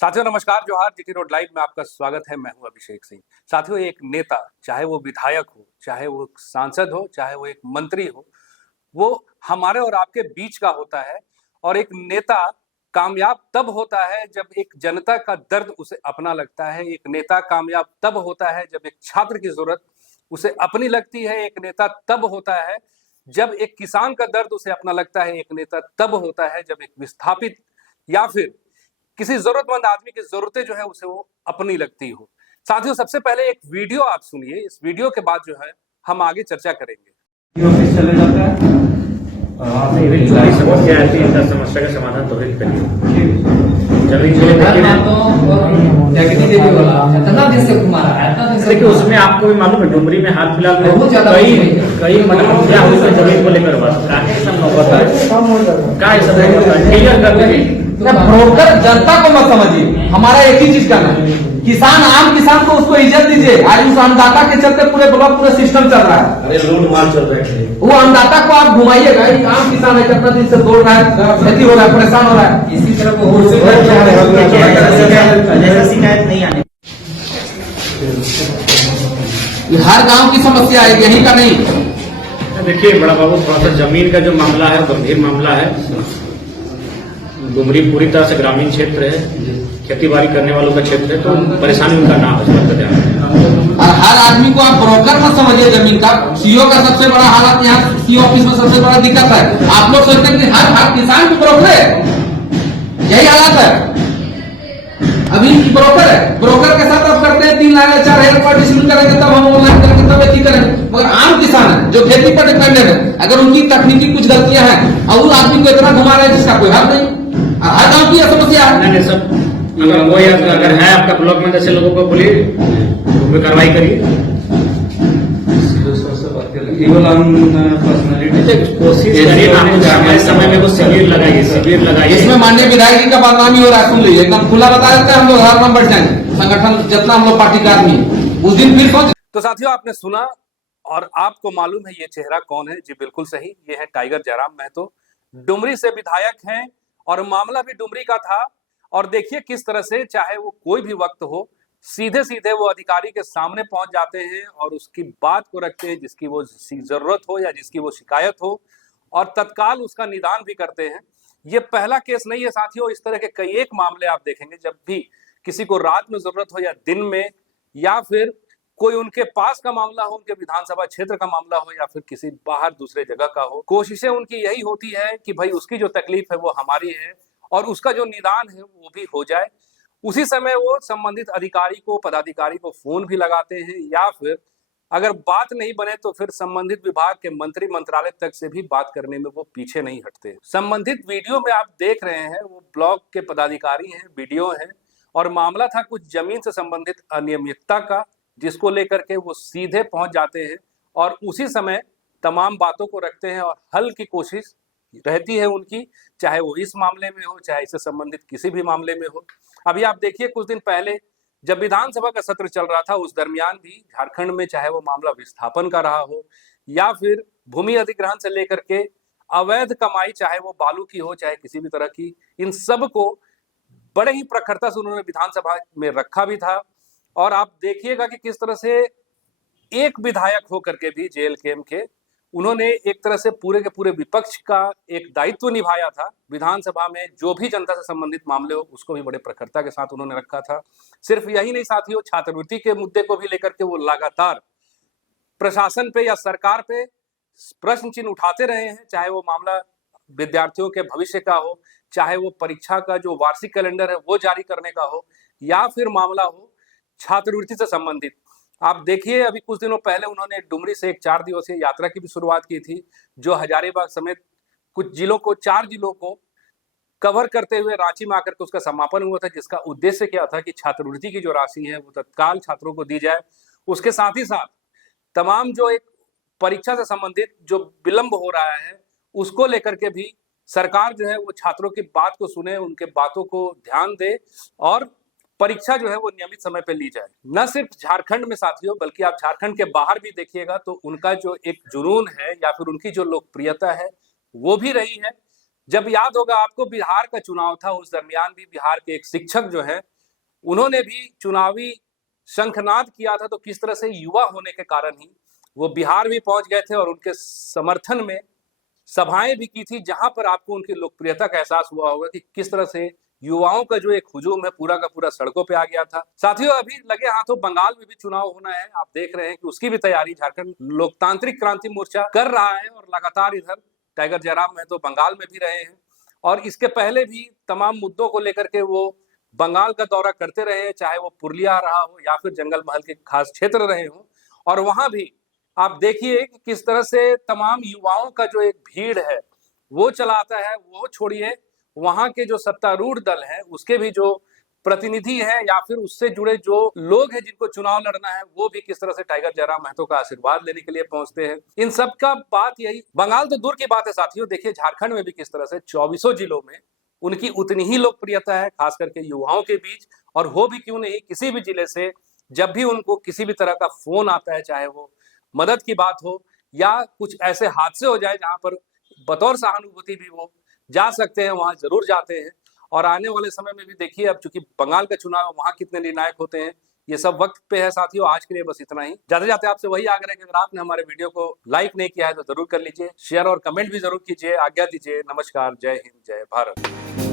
साथियों नमस्कार, जोहार। जीटी रोड लाइव में आपका स्वागत है। मैं हूं अभिषेक सिंह। साथियों, एक नेता, चाहे वो विधायक हो, चाहे वो सांसद हो, चाहे वो एक मंत्री हो, वो हमारे और आपके बीच का होता है। और एक नेता कामयाब तब होता है जब एक जनता का दर्द उसे अपना लगता है। एक नेता कामयाब तब होता है जब एक छात्र की जरूरत उसे अपनी लगती है। एक नेता तब होता है जब एक किसान का दर्द उसे अपना लगता है। एक नेता तब होता है जब एक विस्थापित या फिर किसी जरूरतमंद आदमी की जरूरतें जो है उसे वो अपनी लगती हो। साथियों, सबसे पहले एक वीडियो आप सुनिए। इस वीडियो के बाद जो है हम आगे चर्चा करेंगे। ऑफिस चले जाता है और वहाँ से जो समस्या आती है सर, समस्या का समाधान तो ही करिए। देखिए, उसमें आपको भी मालूम है, डुमरी में हाल फिलहाल में कई मनोहत्या हुई है जमीन को लेकर। बात सब नौबत है, क्या सब क्लियर कर देंगे। ब्रोकर जनता को मत समझिए। हमारा एक ही चीज करना है, किसान, आम किसान को उसको इज्जत दीजिए। आज उस अन्नदाता के चलते पूरे ब्लॉक पूरा सिस्टम चल रहा है। अरे लूट मार चल रहा है। वो अन्नदाता को आप घुमाइएगा। एक आम किसान है, कितना दिन से दौड़ रहा है, खेती हो रहा है, परेशान हो रहा है। इसी तरह वो शिकायत नहीं आने। हर गांव की समस्या है, यही का नहीं। देखिए बड़ा बाबू, थोड़ा सा जमीन का जो मामला है गंभीर मामला है। डुमरी पूरी तरह से ग्रामीण क्षेत्र है, खेती बाड़ी करने वालों का क्षेत्र है, तो परेशानी उनका ना हो, इसका ध्यान रखें। और हर आदमी को आप ब्रोकर मत समझिए जमीन का। सीओ का सबसे बड़ा हालत यहाँ, सीओ ऑफिस में सबसे बड़ा दिक्कत है। आप लोग सोचते हैं कि हर किसान भी ब्रोकर है, यही हालत है। अभी ब्रोकर है, ब्रोकर के साथ आप करते हैं 3 लाख 4,000 रुपया डिस्ट्रीब्यूट करेंगे, तब हम ऑनलाइन करेंगे, तब ये करेंगे। मगर आम किसान है जो खेती पर डिपेंडेंट है, अगर उनकी तकनीकी कुछ गलतियां हैं और उस आदमी को इतना घुमा रहे हैं जिसका कोई हल नहीं। हर गांव की समस्या है। नहीं सब, अगर है आपका ब्लॉक में ऐसे लोगों को बोलिए, उन पर कार्रवाई करिए। कोशिश करिए, समय में वो शिविर लगाइए। इसमें माननीय विधायक जी का बदनामी हो रहा है, सुन लीजिए। एकदम खुला बता देते हैं, हम लोग हर नंबर जाएंगे, संगठन जितना हम लोग पार्टी का आदमी है उस दिन फिर सोच। तो साथियों, आपने सुना और आपको मालूम है ये चेहरा कौन है। जी बिल्कुल सही, ये है टाइगर जयराम महतो। डुमरी से विधायक हैं और मामला भी डुमरी का था। और देखिए किस तरह से, चाहे वो कोई भी वक्त हो, सीधे सीधे वो अधिकारी के सामने पहुंच जाते हैं और उसकी बात को रखते हैं, जिसकी वो जरूरत हो या जिसकी वो शिकायत हो, और तत्काल उसका निदान भी करते हैं। ये पहला केस नहीं है साथियों, इस तरह के कई एक मामले आप देखेंगे। जब भी किसी को रात में जरूरत हो या दिन में, या फिर कोई उनके पास का मामला हो, उनके विधानसभा क्षेत्र का मामला हो, या फिर किसी बाहर दूसरे जगह का हो, कोशिशें उनकी यही होती है कि भाई उसकी जो तकलीफ है वो हमारी है और उसका जो निदान है वो भी हो जाए। उसी समय वो संबंधित अधिकारी को, पदाधिकारी को फोन भी लगाते हैं, या फिर अगर बात नहीं बने तो फिर संबंधित विभाग के मंत्री मंत्रालय तक से भी बात करने में वो पीछे नहीं हटते। संबंधित वीडियो में आप देख रहे हैं, वो ब्लॉक के पदाधिकारी हैं, वीडियो हैं, और मामला था कुछ जमीन से संबंधित अनियमितता का, जिसको लेकर के वो सीधे पहुंच जाते हैं और उसी समय तमाम बातों को रखते हैं और हल की कोशिश रहती है उनकी, चाहे वो इस मामले में हो, चाहे इससे संबंधित किसी भी मामले में हो। अभी आप देखिए, कुछ दिन पहले जब विधानसभा का सत्र चल रहा था, उस दरमियान भी झारखंड में, चाहे वो मामला विस्थापन का रहा हो या फिर भूमि अधिग्रहण से लेकर के अवैध कमाई, चाहे वो बालू की हो, चाहे किसी भी तरह की, इन सब को बड़े ही प्रखरता से उन्होंने विधानसभा में रखा भी था। और आप देखिएगा कि किस तरह से एक विधायक होकर के भी जेएलकेएम के उन्होंने एक तरह से पूरे के पूरे विपक्ष का एक दायित्व निभाया था। विधानसभा में जो भी जनता से संबंधित मामले हो उसको भी बड़े प्रखरता के साथ उन्होंने रखा था। सिर्फ यही नहीं साथियों, छात्रवृत्ति के मुद्दे को भी लेकर के वो लगातार प्रशासन पे या सरकार पे प्रश्न चिन्ह उठाते रहे हैं। चाहे वो मामला विद्यार्थियों के भविष्य का हो, चाहे वो परीक्षा का जो वार्षिक कैलेंडर है वो जारी करने का हो, या फिर मामला हो छात्रवृत्ति से संबंधित। आप देखिए, अभी कुछ दिनों पहले उन्होंने डुमरी से एक 4 दिवसीय यात्रा की भी शुरुआत की थी, जो हजारीबाग समेत कुछ जिलों को, 4 जिलों को कवर करते हुए रांची में आकर के उसका समापन हुआ था, जिसका उद्देश्य क्या था कि छात्रवृत्ति की जो राशि है वो तत्काल छात्रों को दी जाए। उसके साथ ही साथ तमाम जो एक परीक्षा से संबंधित जो विलंब हो रहा है उसको लेकर के भी सरकार जो है वो छात्रों की बात को सुने, उनके बातों को ध्यान दे और परीक्षा जो है वो नियमित समय पे ली जाए। न सिर्फ झारखंड में साथियों, बल्कि आप झारखंड के बाहर भी देखिएगा तो उनका जो एक जुनून है या फिर उनकी जो लोकप्रियता है वो भी रही है। जब याद होगा आपको बिहार का चुनाव था, उस दरमियान भी बिहार के एक शिक्षक जो है उन्होंने भी चुनावी शंखनाद किया था, तो किस तरह से युवा होने के कारण ही वो बिहार भी पहुंच गए थे और उनके समर्थन में सभाएं भी की थी, जहां पर आपको उनकी लोकप्रियता का एहसास हुआ होगा कि किस तरह से युवाओं का जो एक हुजूम है पूरा का पूरा सड़कों पे आ गया था। साथियों, अभी लगे हाथों बंगाल में भी चुनाव होना है, आप देख रहे हैं कि उसकी भी तैयारी झारखंड लोकतांत्रिक क्रांति मोर्चा कर रहा है और लगातार इधर टाइगर जयराम महतो बंगाल में भी रहे हैं और इसके पहले भी तमाम मुद्दों को लेकर के वो बंगाल का दौरा करते रहे हैं, चाहे वो पुरलिया रहा हो या फिर जंगल महल के खास क्षेत्र रहे हों। और वहां भी आप देखिए कि किस तरह से तमाम युवाओं का जो एक भीड़ है वो चलाता है, वो छोड़िए वहां के जो सत्तारूढ़ दल है उसके भी जो प्रतिनिधि हैं या फिर उससे जुड़े जो लोग हैं जिनको चुनाव लड़ना है, वो भी किस तरह से टाइगर जयराम महतो का आशीर्वाद लेने के लिए पहुंचते हैं। इन सब का बात यही, बंगाल तो दूर की बात है साथियों, देखिए झारखंड में भी किस तरह से 24 जिलों में उनकी उतनी ही लोकप्रियता है, खास करके युवाओं के बीच। और हो भी क्यों नहीं, किसी भी जिले से जब भी उनको किसी भी तरह का फोन आता है, चाहे वो मदद की बात हो या कुछ ऐसे हादसे हो जाए जहां पर बतौर सहानुभूति भी वो जा सकते हैं, वहां जरूर जाते हैं। और आने वाले समय में भी देखिए, अब चूंकि बंगाल का चुनाव वहां कितने निर्णायक होते हैं, ये सब वक्त पे है साथियों। आज के लिए बस इतना ही। जाते जाते आपसे वही आग्रह है कि अगर आपने हमारे वीडियो को लाइक नहीं किया है तो जरूर कर लीजिए, शेयर और कमेंट भी जरूर कीजिए। आज्ञा दीजिए, नमस्कार, जय हिंद, जय भारत।